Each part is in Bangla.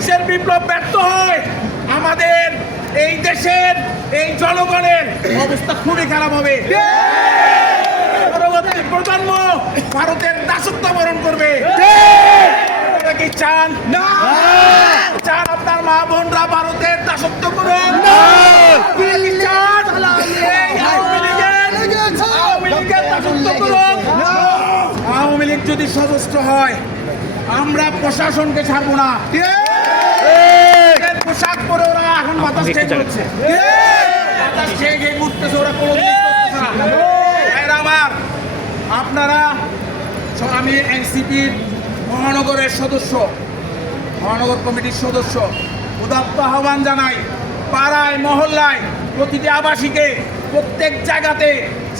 কিসের বিপ্লব ব্যর্থ হয়, আমাদের এই দেশের এই জনগণের অবস্থা খুবই খারাপ হবে। পরবর্তী প্রজন্ম ভারতের দাসত্ব বরণ করবে। কি চান? চান আপনার মা বোনরা ভারতের দাসত্ব করুন? কি চান আওয়ামী লীগ যদি সদস্য হয়, আমরা প্রশাসনকে ছাড়বো না। পোশাক পরে ওরা এখন বাতাস খেয়ে করছে, বাতাস খেয়ে গিয়ে ঘুরতেছে, ওরা কোনো আমার আপনারা। আমি এনসিপির মহানগরের সদস্য, মহানগর কমিটির সদস্য, উদাত্ত আহ্বান জানাই, পাড়ায় মহল্লায় প্রতিটি আবাসিকে প্রত্যেক জায়গাতে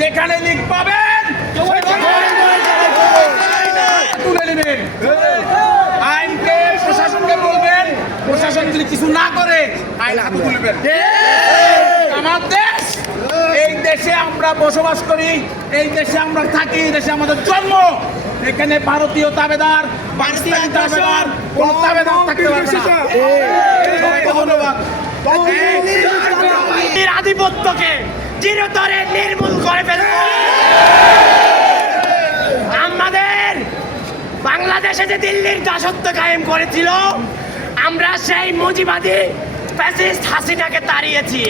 যেখানে লিগ পাবেন তুলে নেবেন। আইনকে প্রশাসনকে বলবেন, প্রশাসন যদি কিছু না করে আইন হাতে তুলবেন। আমার দেশ, এই দেশে আমরা বসবাস করি, এই দেশে আমরা থাকি, এই দেশে আমাদের জন্ম। এখানে ভারতীয় তাবেদার, পাকিস্তানি তাবেদার, কোন তাবেদার থাকতে পারবে না। ধন্যবাদ। আধিপত্যকে চিরতরে নির্মূল করে ফেলব। আমাদের বাংলাদেশে যে দিল্লির দাসত্ব কায়েম করেছিল, আমরা সেই মুজিবাদী ফ্যাসিস্ট হাসিনাকে তাড়িয়েছি।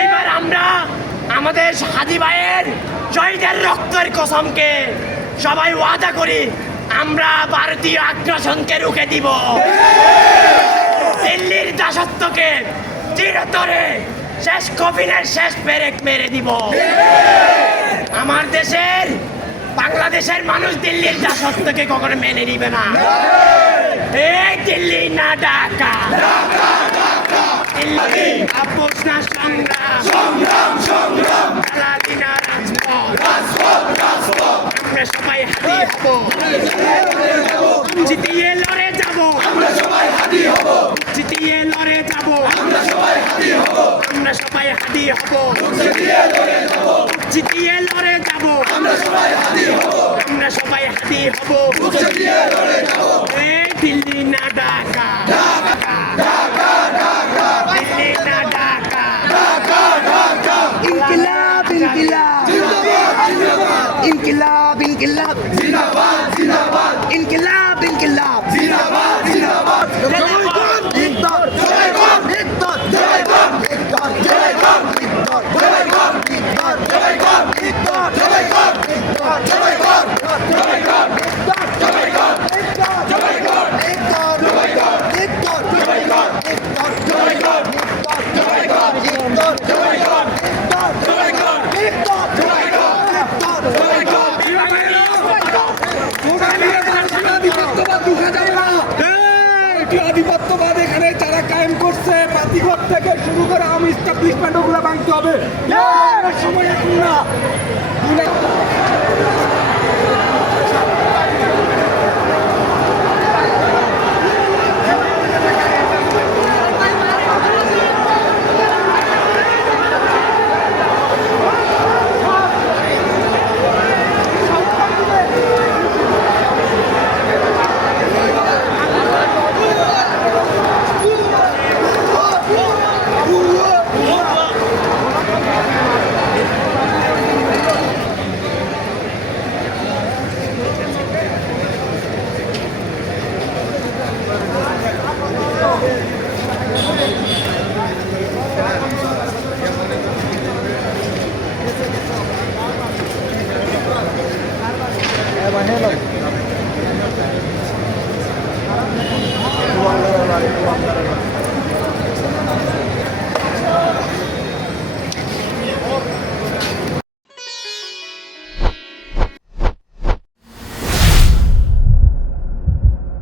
এইবার আমরা আমাদের হাজি ভাইয়ের শহীদের রক্তের কসমকে সবাই ওয়াদা করি, আমরা ভারতীয় আগ্রাসনকে রুখে দিব। দিল্লির দাসত্বকে চিরতরে শেষ কফিনের শেষ পেরেক মেরে দিব। আমার দেশের বাংলাদেশের মানুষ দিল্লির দাসত্বকে কখনো মেনে নিবে না। এই দিল্লি না ঢাকা, দিল্লি আপোষ না সংগ্রাম, আলাদা না রাজপথ, আমরা সবাই হাতি হব, জিতিয়ে লড়ে যাব, আমরা সবাই হাতি হব, জিতিয়ে লড়ে যাব, আমরা সবাই হাতি হব, আমরা সবাই হাতি হব, জিতিয়ে লড়ে যাব, জিতিয়ে লড়ে যাব, আমরা সবাই হাতি হব, আমরা সবাই হাতি হব, জিতিয়ে লড়ে যাব। এই দিল্লি না ঢাকা, ঢাকা ঢাকা ঢাকা, দিল্লি না ঢাকা, ঢাকা ঢাকা, ইনকিলাব ইনকিলাব জিন্দাবাদ জিন্দাবাদ, ইনকিলাব ইনকিলাব জিন্দাবাদ জিন্দাবাদ, ইনকিলাব ইনকিলাব জিন্দাবাদ জিন্দাবাদ, জয়গণ বিদ্যুৎ, জয়গণ বিদ্যুৎ, জয়গণ বিদ্যুৎ, জয়গণ বিদ্যুৎ, জয়গণ বিদ্যুৎ, জয়গণ বিদ্যুৎ, জয়গণ বিদ্যুৎ, জয়গণ জয়গণ বিদ্যুৎ, জয়গণ বিদ্যুৎ, জয়গণ বিদ্যুৎ, জয়গণ বিদ্যুৎ, জয়গণ বিদ্যুৎ, জয়গণ বিদ্যুৎ, জয়গণ বিদ্যুৎ, জয়গণ বিদ্যুৎ, জয়গণ বিদ্যুৎ, আধিপত্যবাদ এখানে যারা কায়েম করছে, পাতিঘর থেকে শুরু করে আর্মি এস্টাবলিশমেন্ট, ওগুলো ভাঙতে হবে। সময় এখন না। Hello.